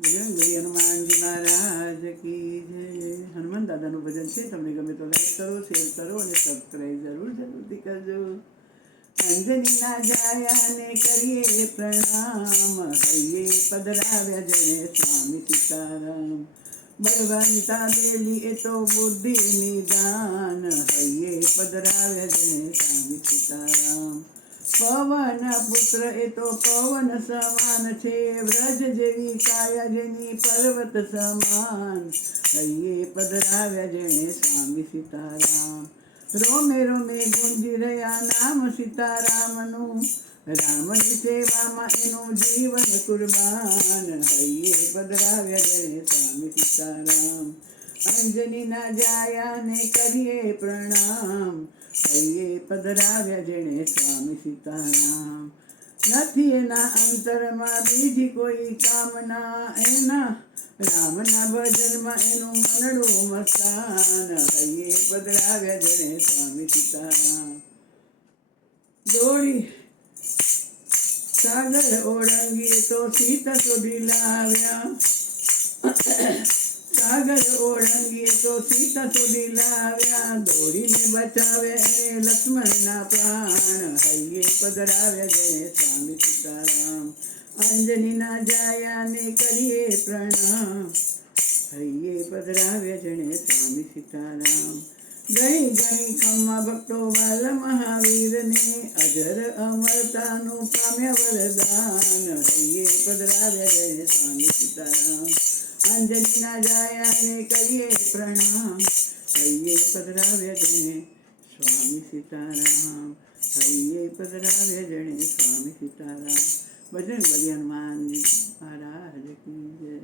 બજરંગબલી હનુમાનજી મહારાજ કી જય। હનુમાન દાદાનું ભજન છે, તમને ગમે તો લાઈક કરો, શેર કરો અને સબસ્ક્રાઈબ જરૂરથી કરજો। અંજનીના જાયાને કરીએ પ્રણામ, હૈયે પધરાવ્યા જણે સ્વામી સીતારામ। બળવંતા દેલી એ તો બુદ્ધિ નિદાન, હૈયે પધરાવ્યા જણે સ્વામી સીતારામ। પવન પુત્ર એ તો પવન સમાન છે, વ્રજ જેવી કાયા જેની પર્વત સમાન, હૈયે પધરાવ્યા જેણે સ્વામી સીતારામ। રોમે રોમે ગુંજી રહ્યા નામ સીતારામનું, રામની સેવામાં એનું જીવન કુરબાન, હૈયે પધરાવ્યા જેણે સ્વામી સીતારામ। અંજનીના જાયાને કરીએ પ્રણામ, હૈયે પધરાવ્યા જેણે સ્વામી સીતારામ। નથી એના અંતરમાં બીજી કોઈ કામના, એના રામના ભજનમાં એનું મનડું મસ્તાન, હૈયે પધરાવ્યા જેણે સ્વામી સીતારામ। દોડી સાગર ઓળંગીએ તો સીતા શોધી લાવ્યા, સાગર ઓળંગીએ તો સીતા શોધી લાવ્યા, દોડીને બચાવે એને લક્ષ્મણના પ્રાણ, હૈયે પધરાવ્યા જેણે સ્વામી સીતારામ। અંજનીના જાયાને કરીએ પ્રણામ, હૈયે પધરાવ્યા જેણે સ્વામી સીતારામ। ઘણી ઘણી ખમ્મા ભક્તો વાલ મહાવીરને, અજર અમરતાનું પામ્યા વરદાન, હૈયે પધરાવ્યા જેણે સ્વામી સીતારામ। અંજનીના જાયાને કરીએ પ્રણામ, હૈયે પધરાવ્યા જેણે સ્વામી સીતારામ, હૈયે પધરાવ્યા જેણે સ્વામી સીતારામ। બજરંગબલી હનુમાનજી મહારાજ કી જય।